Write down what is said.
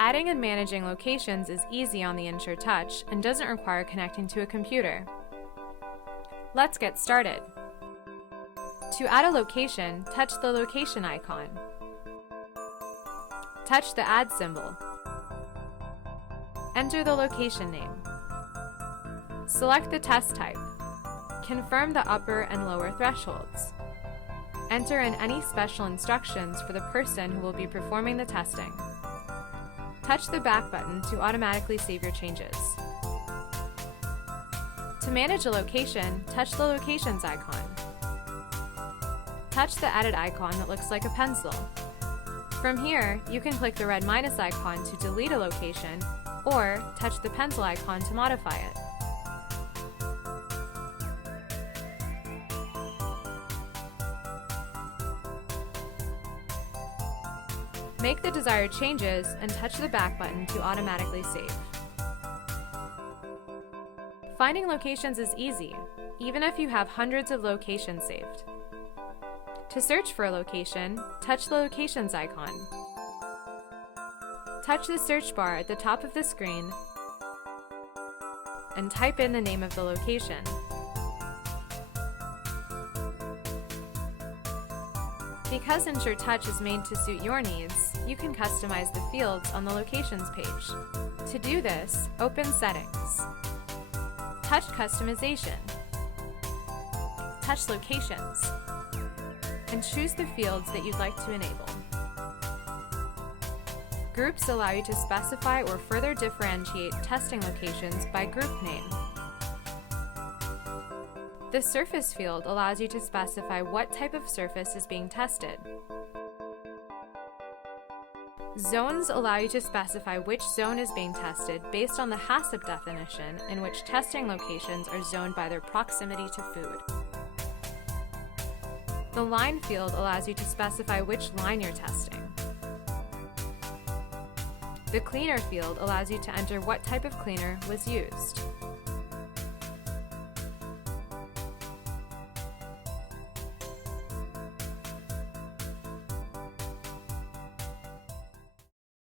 Adding and managing locations is easy on the Ensure Touch and doesn't require connecting to a computer. Let's get started. To add a location, touch the location icon. Touch the add symbol. Enter the location name. Select the test type. Confirm the upper and lower thresholds. Enter in any special instructions for the person who will be performing the testing. Touch the back button to automatically save your changes. To manage a location, touch the Locations icon. Touch the edit icon that looks like a pencil. From here, you can click the red minus icon to delete a location, or touch the pencil icon to modify it. Make the desired changes and touch the back button to automatically save. Finding locations is easy, even if you have hundreds of locations saved. To search for a location, touch the Locations icon. Touch the search bar at the top of the screen and type in the name of the location. Because Ensure Touch is made to suit your needs, you can customize the fields on the Locations page. To do this, open Settings. Touch Customization. Touch Locations. And choose the fields that you'd like to enable. Groups allow you to specify or further differentiate testing locations by group name. The Surface field allows you to specify what type of surface is being tested. Zones allow you to specify which zone is being tested based on the HACCP definition, in which testing locations are zoned by their proximity to food. The Line field allows you to specify which line you're testing. The Cleaner field allows you to enter what type of cleaner was used.